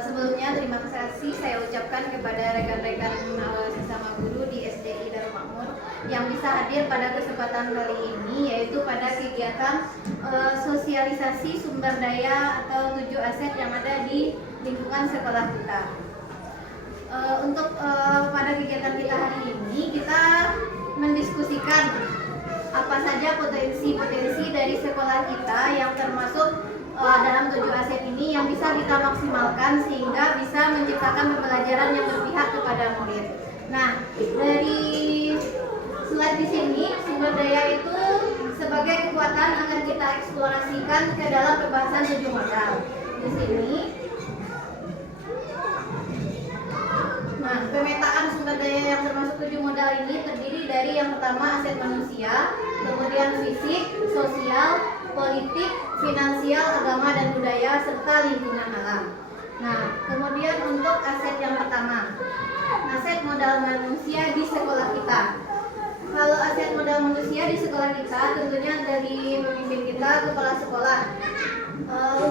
Sebelumnya terima kasih saya ucapkan kepada rekan-rekan sesama guru di SDI Darul Makmur yang bisa hadir pada kesempatan kali ini, yaitu pada kegiatan sosialisasi sumber daya atau 7 aset yang ada di lingkungan sekolah kita. Untuk pada kegiatan kita hari ini, kita mendiskusikan apa saja potensi-potensi dari sekolah kita yang termasuk dalam 7 aset ini yang bisa kita maksimalkan sehingga bisa menciptakan pembelajaran yang berpihak kepada murid. Nah, dari slide di sini, sumber daya itu sebagai kekuatan akan kita eksplorasikan ke dalam pembahasan 7 modal. Di sini, nah, pemetaan sumber daya yang termasuk 7 modal ini terdiri dari yang pertama aset manusia, kemudian fisik, sosial, politik, finansial, agama dan budaya, serta lingkungan alam. Nah, kemudian untuk aset yang pertama, aset modal manusia di sekolah kita. Kalau aset modal manusia di sekolah kita, tentunya dari pemimpin kita, kepala sekolah.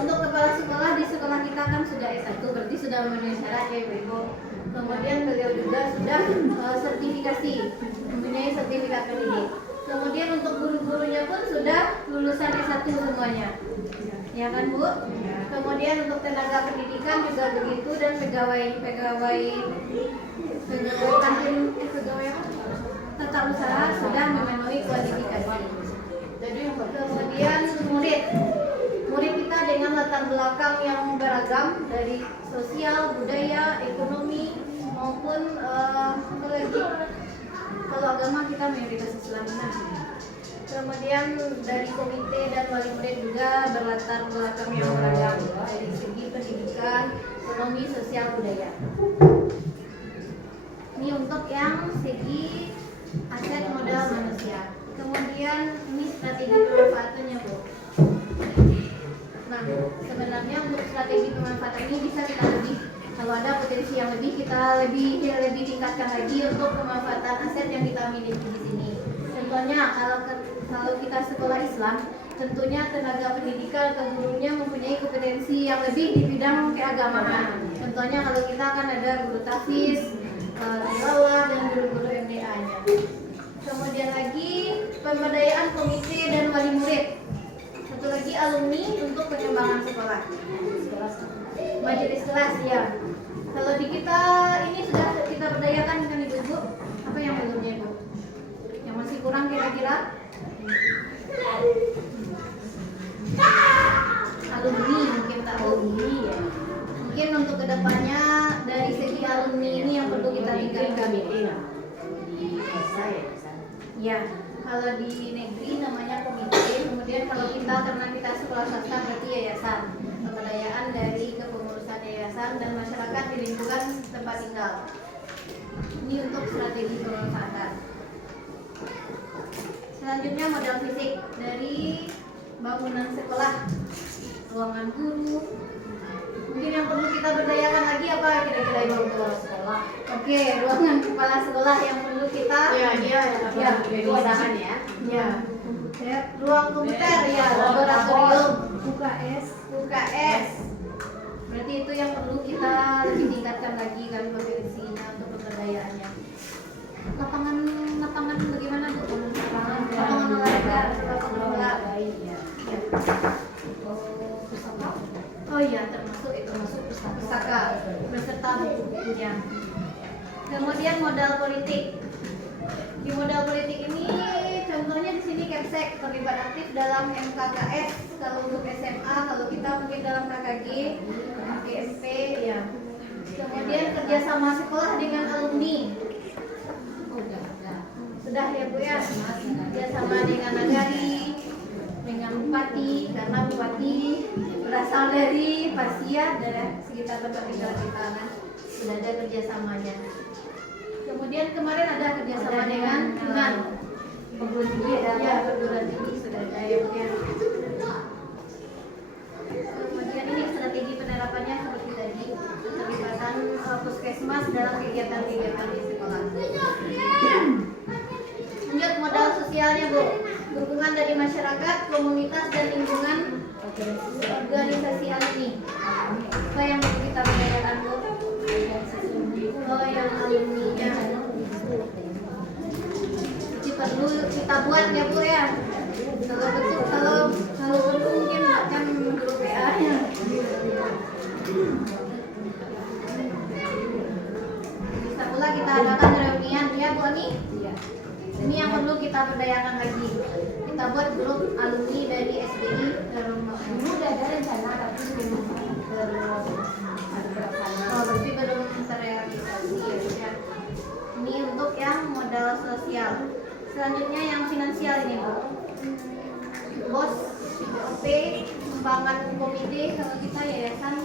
Untuk kepala sekolah di sekolah kita kan sudah S1, berarti sudah memenuhi syarat ya Ibu. Kemudian beliau juga sudah sertifikasi, mempunyai sertifikat pendidik. Kemudian untuk guru-gurunya pun sudah lulusan S1 semuanya. Ya kan Bu? Kemudian untuk tenaga pendidikan juga begitu, dan pegawai tata usaha sudah memenuhi kualifikasi. Kemudian murid kita dengan latar belakang yang beragam dari sosial, budaya, ekonomi maupun kalau agama kita mayoritas Islam. Kemudian dari komite dan wali murid juga berlatar belakang yang beragam dari segi pendidikan, ekonomi, sosial, budaya. Ini untuk yang segi aset modal manusia. Kemudian ini strategi pemanfaatannya Bu. Nah, sebenarnya untuk strategi pemanfaatan ini bisa kita lebih, kalau ada potensi yang lebih, kita lebih tingkatkan lagi untuk pemanfaatan aset yang kita miliki di sini. Contohnya kalau kita sekolah Islam, tentunya tenaga pendidikan atau gurunya mempunyai kompetensi yang lebih di bidang keagamaan. Contohnya kalau kita kan ada guru tahfiz, tilawah, dan guru-guru MDA-nya. Kemudian lagi pemberdayaan komite dan wali murid. Satu lagi alumni untuk pengembangan sekolah. Majelis kelas ya. Kalau di kita ini sudah kita berdayakan kan Ibu. Apa yang belumnya Ibu? Yang masih kurang kira-kira? Alumni mungkin tahu ini ya. Mungkin untuk kedepannya dari segi alumni ini yang perlu kita tingkatkan. Di desa ya. Ya, kalau di negeri namanya komite. Kemudian kalau kita karena kita sekolah swasta berarti yayasan. Pemberdayaan dari kepengurusan yayasan dan masyarakat di lingkungan tempat tinggal. Ini untuk strategi pemanfaatan. Selanjutnya modal fisik dari bangunan sekolah, ruangan guru. Mungkin yang perlu kita berdayakan lagi apa kira-kira Ibu? Sekolah. Oke, ruangan kepala sekolah yang perlu kita. Keadaan ya. Ya. Ruang komputer ya, laboratorium, UKS. Berarti itu yang perlu kita lebih tingkatkan lagi kan kompetensinya untuk pemberdayaannya. Lapangan bagaimana Bu? Lapangan olahraga, lapangan bola. Ya. Oh iya, termasuk pustaka beserta buku-bukunya. Kemudian modal politik. Di modal politik ini contohnya di sini Kemsek terlibat aktif dalam MKKS kalau untuk SMA, kalau kita mungkin dalam KKG, KMP ya. Kemudian kerjasama sekolah dengan alumni. Sudah ya Bu ya, kerjasama dengan nagari, dengan bupati, karena bupati berasal dari Pasia, dari sekitar tempat tinggal kita kan, sudah ada kerjasamanya. Kemudian kemarin ada kerjasama dengan perguruan tinggi, perguruan tinggi sudah ada ya. Kemudian ini strategi penerapannya seperti tadi, keterlibatan puskesmas dalam kegiatan-kegiatan di sekolah. Lanjut modal sosialnya Bu, dukungan dari masyarakat, komunitas dan lingkungan Organisasi alumni. Apa yang perlu kita berdayakan, Bu? Oh, yang alumninya. Jadi perlu kita buat ya, Bu ya. Kalau betul, kalau perlu mungkin akan grup WA-nya. Bisa pula kita adakan reunian ya, Bu Ani. Ini yang perlu kita berdayakan lagi. Kita buat grup alumni dari SDI Darul Makmur. Ini udah ada rencana tapi belum Berarti belum terrealisasi ya. Ini untuk yang modal sosial. Selanjutnya yang finansial ini, Bu. BOS, BOP, sumbangan komite kalau kita yayasan.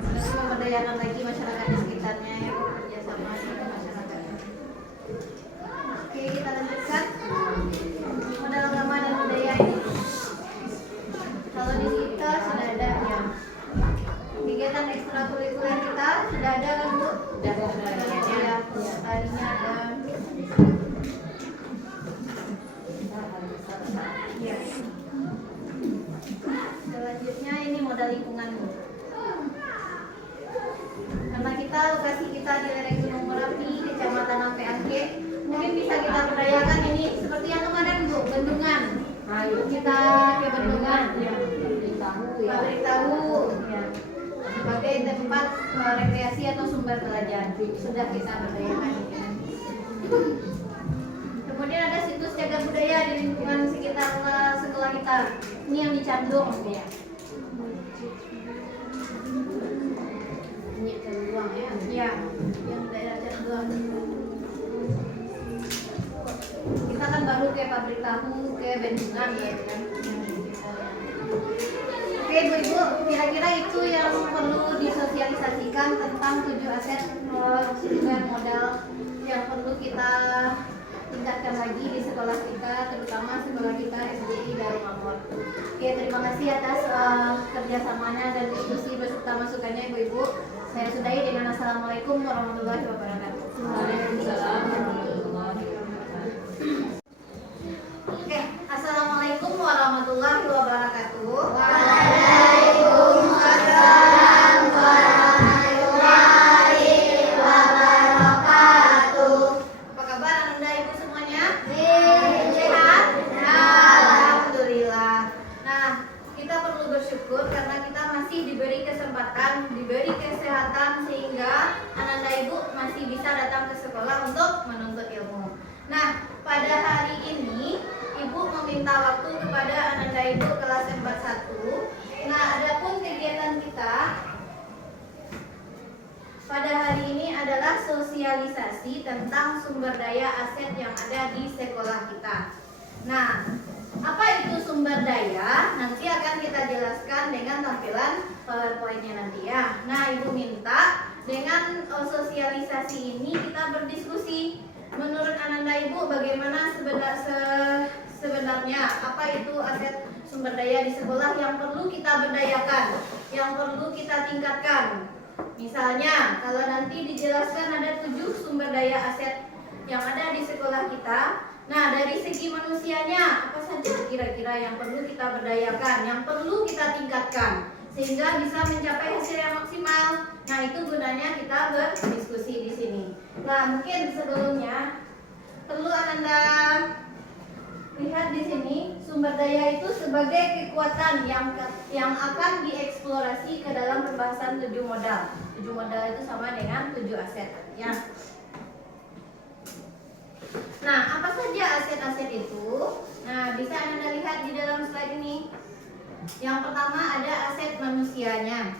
Terus memberdayakan lagi masyarakat di sekitarnya ya, kerjasama dengan masyarakat. Oke, kita lanjutkan modal agama dan budaya ini. Kalau di kita sudah ada ya. Kegiatan ekstrakurikuler kita sudah ada kan, Bu? Sudah ada ya. Tadinya ada. Ya. Selanjutnya ini modal lingkungan, Bu. Karena kita lokasi kita di lereng Gunung Merapi, Kecamatan Ampeangke, mungkin bisa kita berdayakan ini seperti yang kemarin, Bu, bendungan. Ayo Kita ke bendungan, ya. Pabrik tahu, ya. Sebagai tempat rekreasi atau sumber pelajaran sudah kita berdayakan. Kemudian ada situs cagar budaya di lingkungan sekitar sekolah kita. Ini yang di Candung, ya. Ini Canduang ya. Ya, yang daerah Candung. Kita kan baru ke pabrik tahu, ke bendungan ya kan. Oke, Ibu-ibu, kira-kira itu yang perlu disosialisasikan tentang 7 aset dan modal yang perlu kita tingkatkan lagi di sekolah kita, terutama sekolah kita SDI Darul Makmur. Oke, terima kasih atas kerjasamanya dan diskusi beserta masukannya, Ibu-ibu. Saya sudahi dengan Assalamualaikum warahmatullahi wabarakatuh. Waalaikumsalam warahmatullahi wabarakatuh. Oke, Assalamualaikum warahmatullahi wabarakatuh. Waalaikumsalam warahmatullahi wabarakatuh. Apa kabar Anda Ibu semuanya? Sehat? Alhamdulillah. Nah, kita perlu bersyukur karena kita masih diberi kesempatan, diberi kesehatan sehingga Ananda Ibu masih bisa datang ke sekolah untuk menuntut ilmu. Nah, pada hari ini Ibu meminta waktu kepada Ananda Ibu kelas 41. Nah, adapun kegiatan kita pada hari ini adalah sosialisasi tentang sumber daya aset yang ada di sekolah kita. Nah, apa itu sumber daya? Nanti akan kita jelaskan dengan tampilan PowerPoint-nya nanti ya. Nah, Ibu minta dengan sosialisasi ini kita berdiskusi. Menurut Ananda Ibu bagaimana sebenarnya apa itu aset sumber daya di sekolah yang perlu kita berdayakan, yang perlu kita tingkatkan. Misalnya, kalau nanti dijelaskan ada 7 sumber daya aset yang ada di sekolah kita. Nah, dari segi manusianya, apa saja kira-kira yang perlu kita berdayakan, yang perlu kita tingkatkan, sehingga bisa mencapai hasil yang maksimal. Nah, itu gunanya kita berdiskusi di sini. Nah, mungkin sebelumnya perlu Anda lihat di sini, sumber daya itu sebagai kekuatan yang akan dieksplorasi ke dalam pembahasan 7 modal. 7 modal itu sama dengan 7 aset ya. Nah, apa saja aset-aset itu? Nah, bisa Anda lihat di dalam slide ini. Yang pertama ada aset manusianya.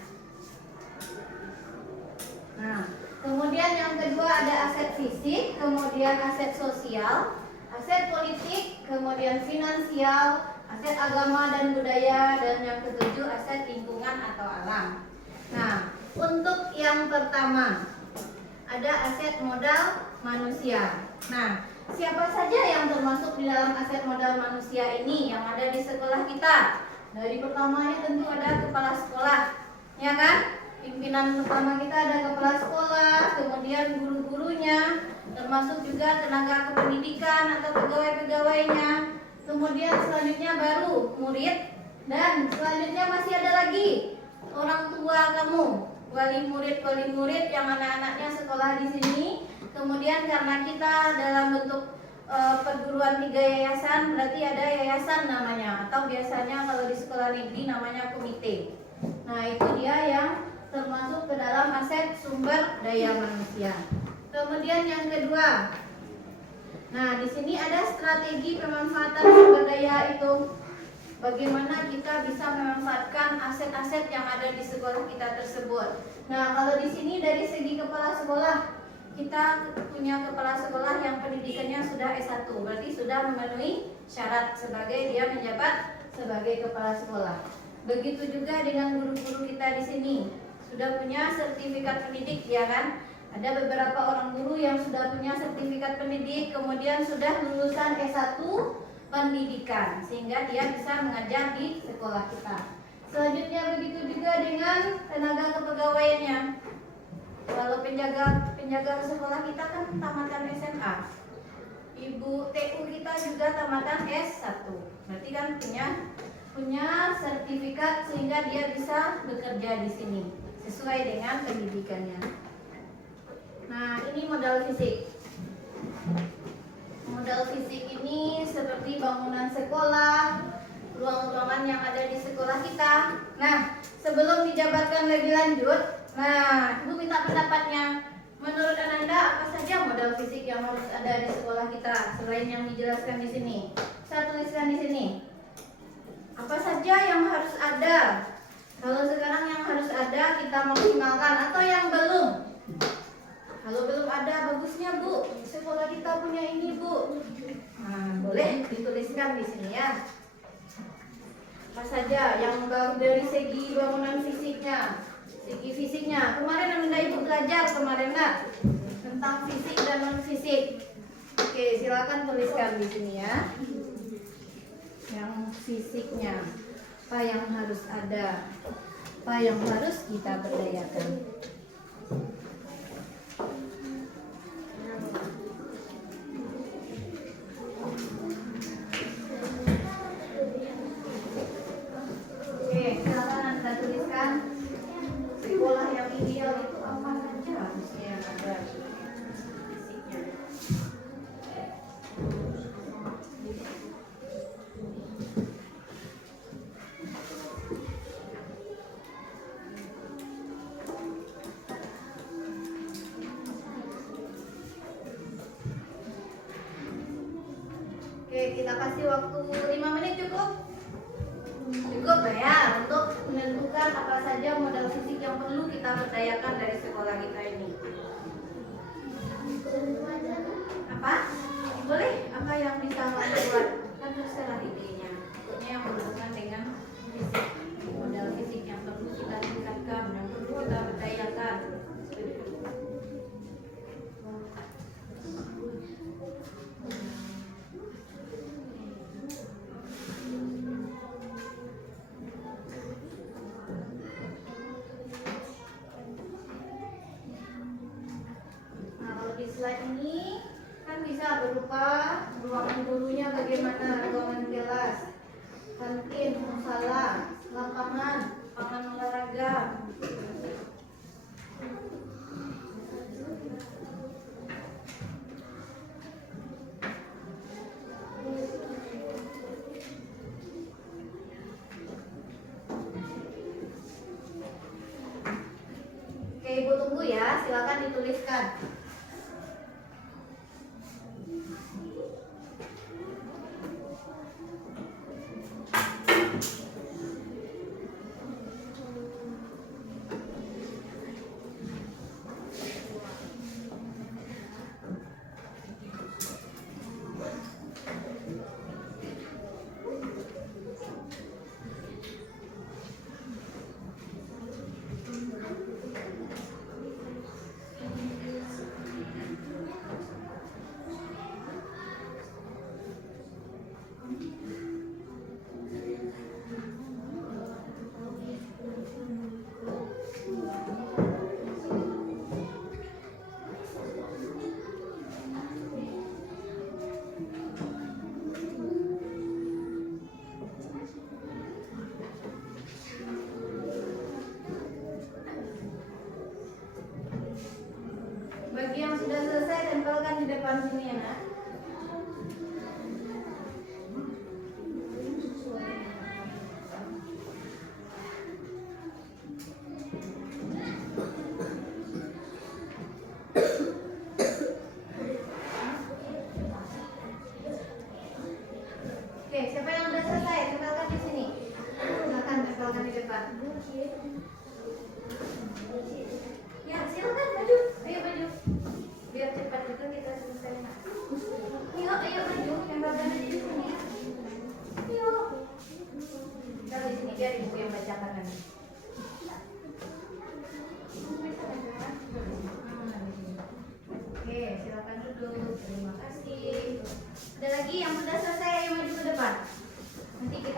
Nah, kemudian yang kedua ada aset fisik, kemudian aset sosial, aset politik, kemudian finansial, aset agama dan budaya, dan yang ketujuh aset lingkungan atau alam. Nah, untuk yang pertama ada aset modal manusia. Nah, siapa saja yang termasuk di dalam aset modal manusia ini yang ada di sekolah kita? Dari pertamanya tentu ada kepala sekolah, ya kan? Pimpinan utama kita ada kepala sekolah, kemudian guru-gurunya, termasuk juga tenaga kependidikan atau pegawai-pegawainya. Kemudian selanjutnya baru murid, dan selanjutnya masih ada lagi orang tua kamu, wali murid yang anak-anaknya sekolah di sini. Kemudian karena kita dalam bentuk perguruan 3 yayasan, berarti ada yayasan namanya, atau biasanya kalau di sekolah negeri namanya komite. Nah, itu dia yang termasuk ke dalam aset sumber daya manusia. Kemudian yang kedua, nah di sini ada strategi pemanfaatan sumber daya itu. Bagaimana kita bisa memanfaatkan aset-aset yang ada di sekolah kita tersebut. Nah, kalau di sini dari segi kepala sekolah, kita punya kepala sekolah yang pendidikannya sudah S1, berarti sudah memenuhi syarat sebagai dia menjabat sebagai kepala sekolah. Begitu juga dengan guru-guru kita di sini, sudah punya sertifikat pendidik, ya kan? Ada beberapa orang guru yang sudah punya sertifikat pendidik, kemudian sudah lulusan S1 pendidikan, sehingga dia bisa mengajar di sekolah kita. Selanjutnya begitu juga dengan tenaga kepegawaiannya. Kalau penjaga sekolah kita kan tamatan SMA, ibu TU kita juga tamatan S1, berarti kan punya sertifikat sehingga dia bisa bekerja di sini sesuai dengan pendidikannya. Nah, ini modal fisik. Modal fisik ini seperti bangunan sekolah, ruang-ruangan yang ada di sekolah kita. Nah, sebelum dijabarkan lebih lanjut, nah, Ibu minta pendapatnya. Menurut Ananda, apa saja modal fisik yang harus ada di sekolah kita selain yang dijelaskan di sini? Saya tuliskan di sini. Apa saja yang harus ada? Kalau sekarang yang harus ada kita maksimalkan, atau yang belum? Kalau belum ada, bagusnya Bu, sekolah kita punya ini Bu. Nah, boleh dituliskan di sini ya. Apa saja yang dari segi bangunan fisiknya, segi fisiknya. Kemarin Anda Ibu belajar kemarin nggak tentang fisik dan non fisik? Oke, silakan tuliskan di sini ya. Yang fisiknya, apa yang harus ada, apa yang harus kita berdayakan. Oke, silakan Anda tuliskan sekolah yang ideal itu apa saja harusnya yang ada fisiknya. Oke, kita kasih waktu 5 menit cukup? Cukup lah ya untuk menentukan apa saja modal fisik yang perlu kita berdayakan dari sekolah kita ini. Apa? Boleh? Apa yang bisa membuat? Kan terserah idenya. Pokoknya yang berhubungan dengan fisik, modal fisik yang perlu kita tingkatkan, yang perlu kita berdayakan. Slide ini kan bisa berupa ruangan gurunya bagaimana, ruangan kelas, kantin, musala, lapangan olahraga. Oke, Ibu tunggu ya, silakan dituliskan.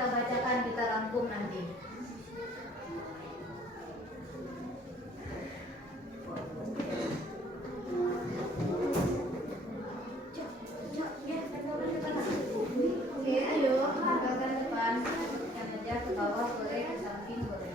kita bacakan, kita rangkum nanti. Oke, ayo tinggalkan depan, yang aja ke bawah boleh, ke samping boleh.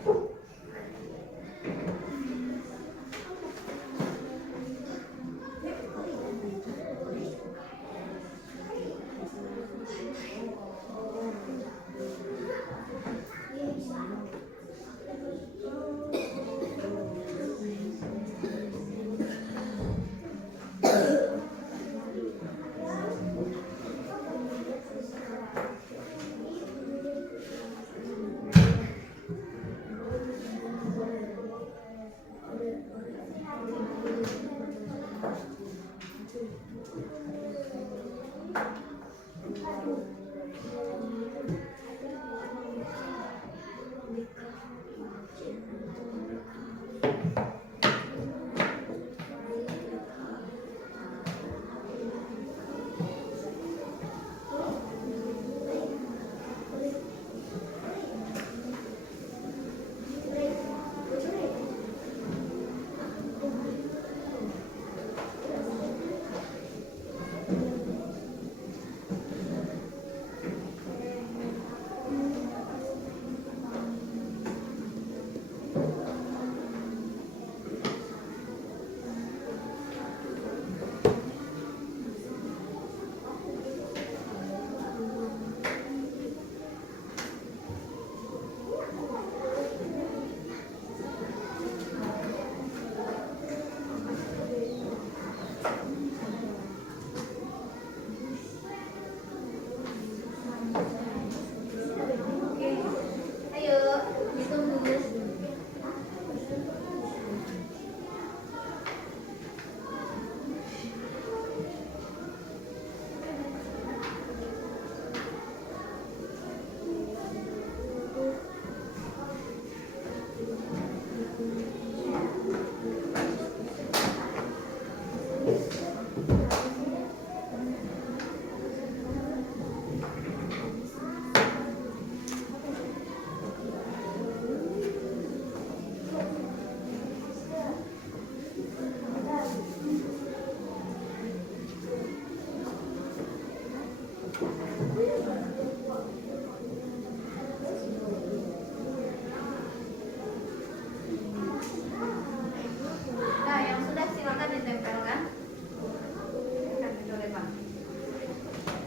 Nah, yang sudah silakan ditempelkan.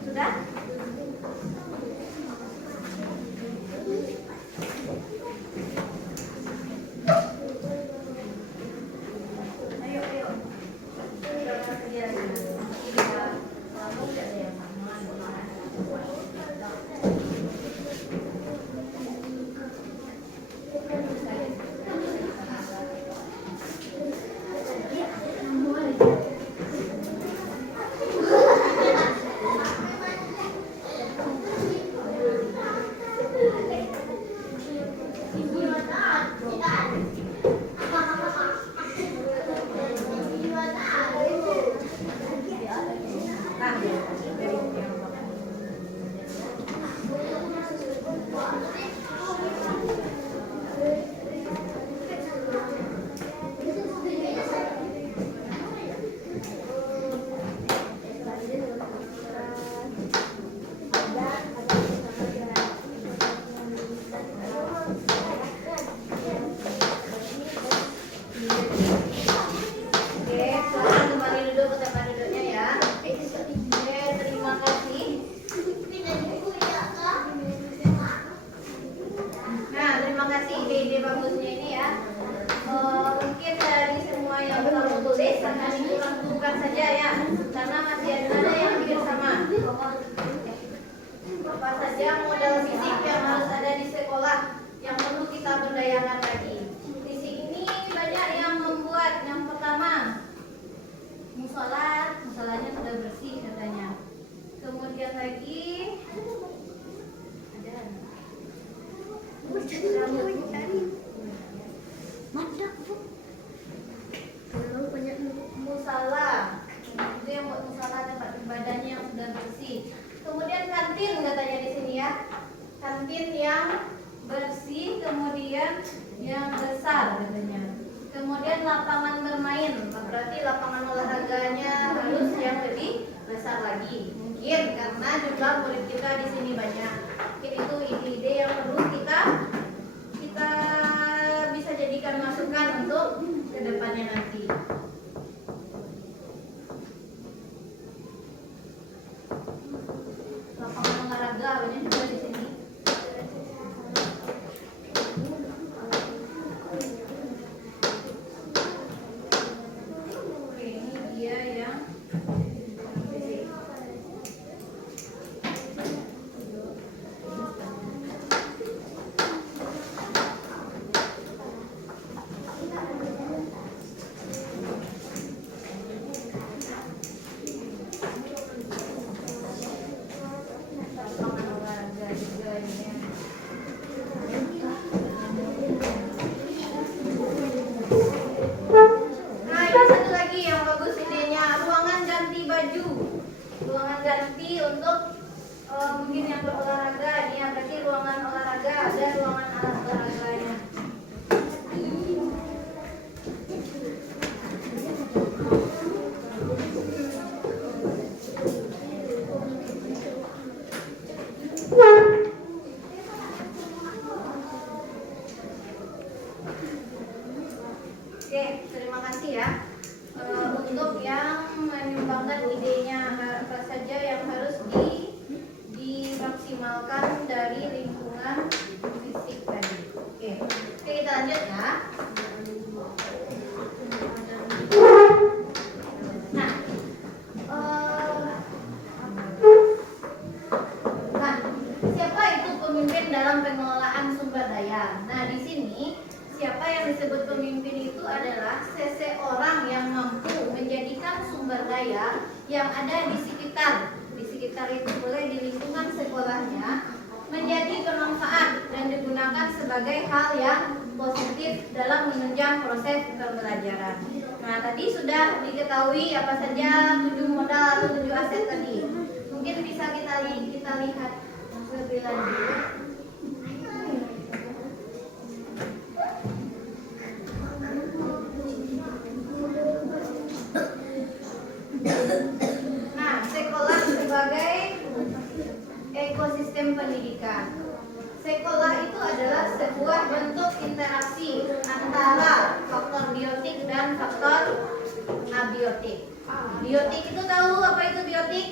Sudah? Ayo, ayo. Oke, silakan kembali duduk ke tempat duduknya ya. Oke, terima kasih. Nah, terima kasih ide bagusnya ini ya. Mungkin dari semua yang kamu tulis akan dikurang-kurangkan saja ya, karena masih ada yang hampir sama. Apa saja modal fisik yang harus ada di sekolah yang perlu kita berdayakan lagi. Di sini banyak yang membuat. Yang pertama, musolanya sudah bersih katanya. Kemudian lagi ada musala. Itu yang buat musala, tempat ibadahnya yang sudah bersih. Kemudian kantin katanya di sini ya. kantin yang bersih, kemudian yang besar katanya. Kemudian lapangan bermain, berarti lapangan olahraganya harus yang lebih besar lagi. Mungkin karena jumlah murid kita di sini banyak. Mungkin itu ide-ide yang perlu kita bisa jadikan masukan untuk kedepannya nanti. Lapangan olahraga banyak juga di sini. Oke, ini dia yang lapangan olahraga juga ini ya. Nah, ini satu lagi yang bagus idenya, ruangan ganti baju. Ruangan ganti untuk mungkin yang berolahraga. Ini ya, berarti ruangan olahraga, ada ruangan alat olahraganya. Oke, terima kasih ya. Untuk yang menyumbangkan idenya, apa saja yang harus dimaksimalkan dari lingkungan fisik tadi. Oke, kita lanjut ya. Nah, siapa itu pemimpin dalam pengelolaan sumber daya? Nah, di sini siapa yang disebut pemimpin itu adalah seseorang yang mampu menjadikan sumber daya yang ada di sekitar itu boleh di lingkungan sekolahnya menjadi bermanfaat dan digunakan sebagai hal yang positif dalam menunjang proses pembelajaran. Nah, tadi sudah diketahui apa saja 7 modal atau 7 aset tadi. Mungkin bisa kita lihat lebih lanjut. Nah, sekolah sebagai ekosistem pendidikan. Sekolah itu adalah sebuah bentuk interaksi antara faktor biotik dan faktor abiotik. Biotik itu tahu apa itu biotik?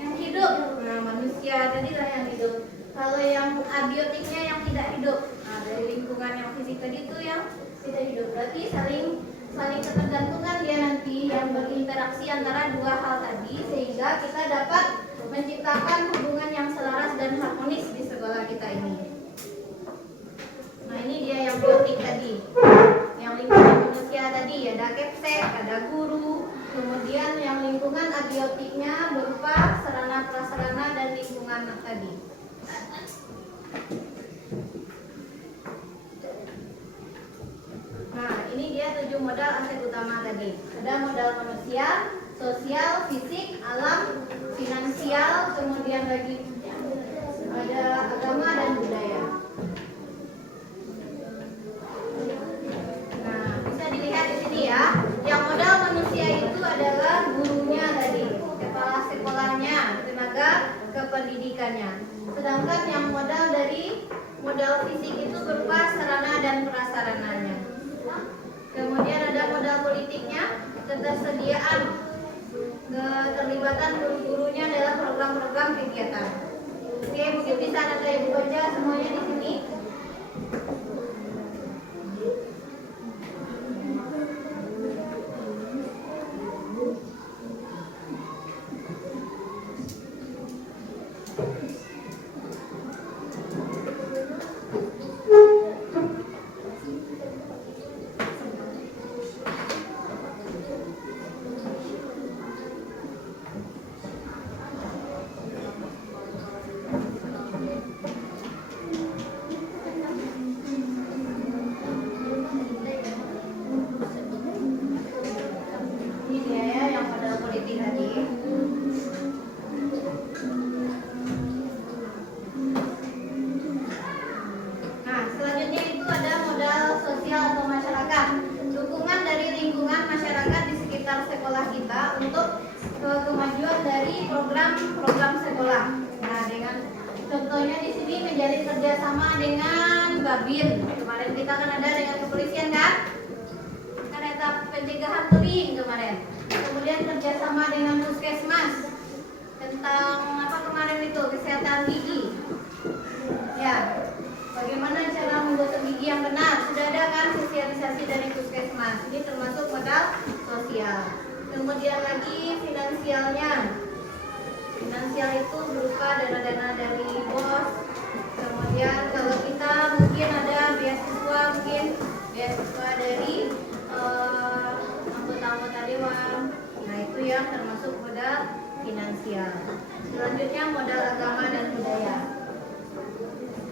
Yang hidup. Nah, manusia tadilah yang hidup. Kalau yang abiotiknya yang tidak hidup. Nah, dari lingkungan yang fisik tadi itu yang tidak hidup. Berarti saling ketergantungan dia nanti yang berinteraksi antara dua hal tadi sehingga kita dapat menciptakan hubungan yang selaras dan harmonis di sekolah kita ini. Nah, ini dia yang biotik tadi. Yang lingkungan manusia tadi ada kepsek, ada guru. Kemudian yang lingkungan abiotiknya berupa sarana prasarana dan lingkungan tadi. Nah, ini dia 7 modal aset utama tadi. Ada modal manusia, sosial, fisik, alam, finansial, kemudian lagi ada agama dan budaya. Nah, bisa dilihat di sini ya. Yang modal manusia itu adalah gurunya tadi, kepala sekolahnya, tenaga kependidikannya. Sedangkan yang modal fisik itu berupa sarana dan prasarananya. Kemudian ada modal politiknya, ketersediaan keterlibatan guru-gurunya dalam program-program kegiatan. Oke, mungkin bisa Anda Ibu baca semuanya di sini. Ini dia ya yang modal politik tadi. dari program sekolah. Nah, dengan contohnya di sini menjalin kerjasama dengan Babin. Kemarin kita kan ada dengan kepolisian kan? Kan ada pencegahan bullying kemarin. Kemudian kerjasama dengan puskesmas tentang apa kemarin itu kesehatan gigi. Ya, bagaimana cara menggosok gigi yang benar? Sudah ada kan sosialisasi dari puskesmas. Ini termasuk modal sosial. Kemudian lagi finansialnya. Finansial itu berupa dana-dana dari bos. Kemudian kalau kita mungkin ada beasiswa, mungkin beasiswa dari anggota-anggota dewan. Nah, itu yang termasuk modal finansial. Selanjutnya modal agama dan budaya.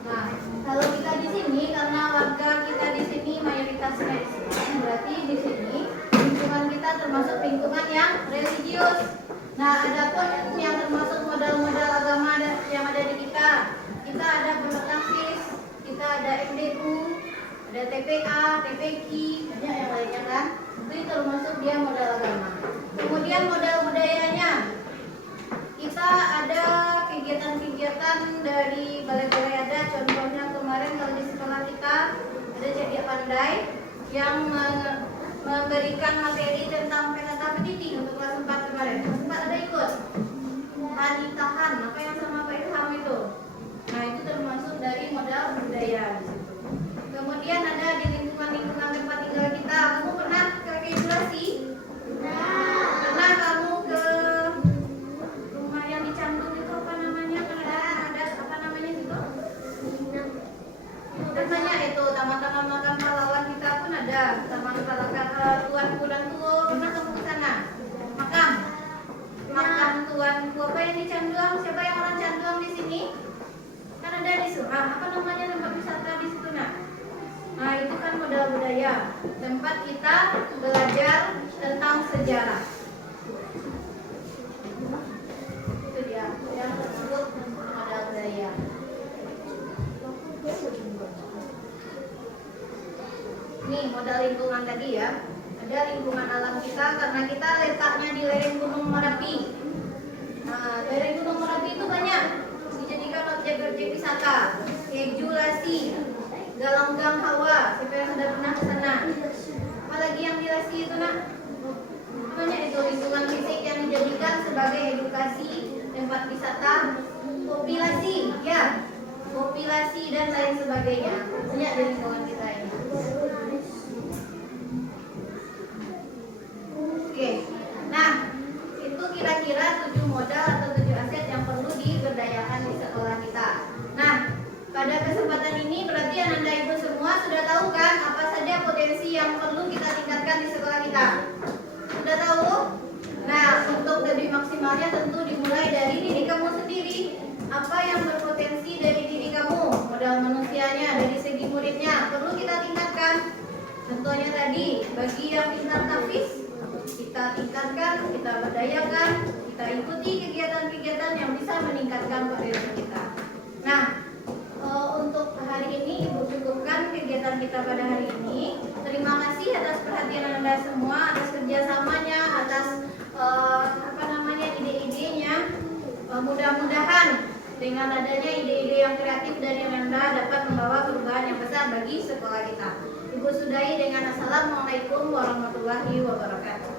Nah, kalau kita di sini karena warga kita di sini mayoritasnya Islam, berarti di sini lingkungan kita termasuk lingkungan yang religius. Nah, adapun yang termasuk modal-modal agama yang ada di kita ada pondok nafis, kita ada MDU, ada TPA, TPQ, banyak yang lainnya kan. Itu termasuk dia modal agama. Kemudian modal budayanya, kita ada kegiatan-kegiatan dari balai-balai ada. Contohnya kemarin kalau di sekolah kita ada Cedia Pandai yang memberikan materi tentang penata pendidik untuk kelas 4 kemarin. Kelas 4 ada ikut tani tahan, apa yang sama Pak Ilham itu. Nah, itu termasuk dari modal budaya. Kemudian ada di lingkungan-lingkungan tempat tinggal kita. Kamu pernah ke regenerasi? Pernah kamu ke rumah yang di Canggung itu apa namanya? Ada apa namanya itu? Namanya itu taman-taman makan pahlawan kita pun ada. Taman pahlawan Tuan Kudan Tuo. Pernah kamu ke sana? Makam Tuan Kuo apa yang di Canduang? Siapa yang orang Canduang di sini? Kan ada di Surah. Apa namanya tempat wisata di situ nak? Nah, itu kan modal budaya. Tempat kita belajar tentang sejarah. Itu dia yang tersebut modal budaya. Nih modal lingkungan tadi ya. Ada lingkungan alam kita karena kita letaknya di lereng Gunung Merapi. Nah, lereng Gunung Merapi itu banyak dijadikan objek-objek wisata. Keju Lasi, Galanggang Hawa. Siapa yang sudah pernah ke sana? Apalagi yang di Lasi itu nak? Namanya itu lingkungan fisik yang dijadikan sebagai edukasi tempat wisata. Populasi, ya. Populasi dan lain sebagainya. Banyak di lingkungan kita ini. Oke, nah itu kira-kira 7 modal atau 7 aset yang perlu diberdayakan di sekolah kita. Nah, pada kesempatan ini berarti Anda Ibu semua sudah tahu kan apa saja potensi yang perlu kita tingkatkan di sekolah kita? Sudah tahu? Nah, untuk lebih maksimalnya tentu dimulai dari diri kamu sendiri. Apa yang berpotensi dari diri kamu? Modal manusianya, dari segi muridnya perlu kita tingkatkan. Contohnya tadi, bagi yang pintar tahfiz kita tingkatkan, kita berdayakan, kita ikuti kegiatan-kegiatan yang bisa meningkatkan potensi kita. Nah, untuk hari ini Ibu cukupkan kegiatan kita pada hari ini. Terima kasih atas perhatian Anda semua, atas kerjasamanya, atas ide-idenya. Mudah-mudahan dengan adanya ide-ide yang kreatif dari Anda dapat membawa perubahan yang besar bagi sekolah kita. Ibu sudahi dengan Assalamualaikum warahmatullahi wabarakatuh.